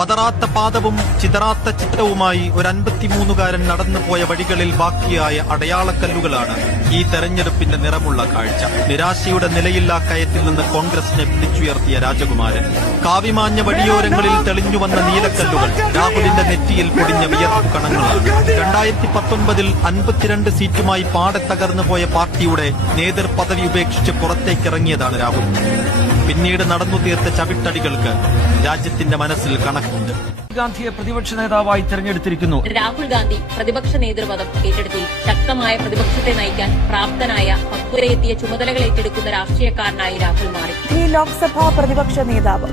പതറാത്ത പാദവും ചിതറാത്ത ചിത്രവുമായി ഒരു 53-കാരൻ നടന്നുപോയ വഴികളിൽ ബാക്കിയായ അടയാളക്കല്ലുകളാണ് ഈ തെരഞ്ഞെടുപ്പിന്റെ നിറമുള്ള കാഴ്ച. നിരാശയുടെ നിലയില്ലാ കയത്തിൽ നിന്ന് കോൺഗ്രസിനെ പിടിച്ചുയർത്തിയ രാജകുമാരൻ. കാവിമാഞ്ഞ വഴിയോരങ്ങളിൽ തെളിഞ്ഞുവന്ന നീലക്കല്ലുകൾ രാഹുലിന്റെ നെറ്റിയിൽ പൊടിഞ്ഞ വിയർപ്പ് കണങ്ങളാണ്. 2019-ൽ 52 സീറ്റുമായി പാടെ തകർന്നു പോയ പാർട്ടിയുടെ നേതൃപദവി ഉപേക്ഷിച്ച് പുറത്തേക്കിറങ്ങിയതാണ് രാഹുൽ. പിന്നീട് നടന്നു തീർത്ത ചവിട്ടടികൾക്ക് രാജ്യത്തിന്റെ മനസ്സിൽ കണക്കുണ്ട്. ഗാന്ധിയെ പ്രതിപക്ഷ നേതാവായി തെരഞ്ഞെടുത്തിരിക്കുന്നു. രാഹുൽ ഗാന്ധി പ്രതിപക്ഷ നേതൃപദം ഏറ്റെടുത്തിൽ ശക്തമായ പ്രതിപക്ഷത്തെ നയിക്കാൻ പ്രാപ്തനായ പക്വതയെത്തിയ ചുമതലകൾ ഏറ്റെടുക്കുന്ന രാഷ്ട്രീയക്കാരനായി രാഹുൽ മാറി. ലോക്സഭാ പ്രതിപക്ഷ നേതാവ്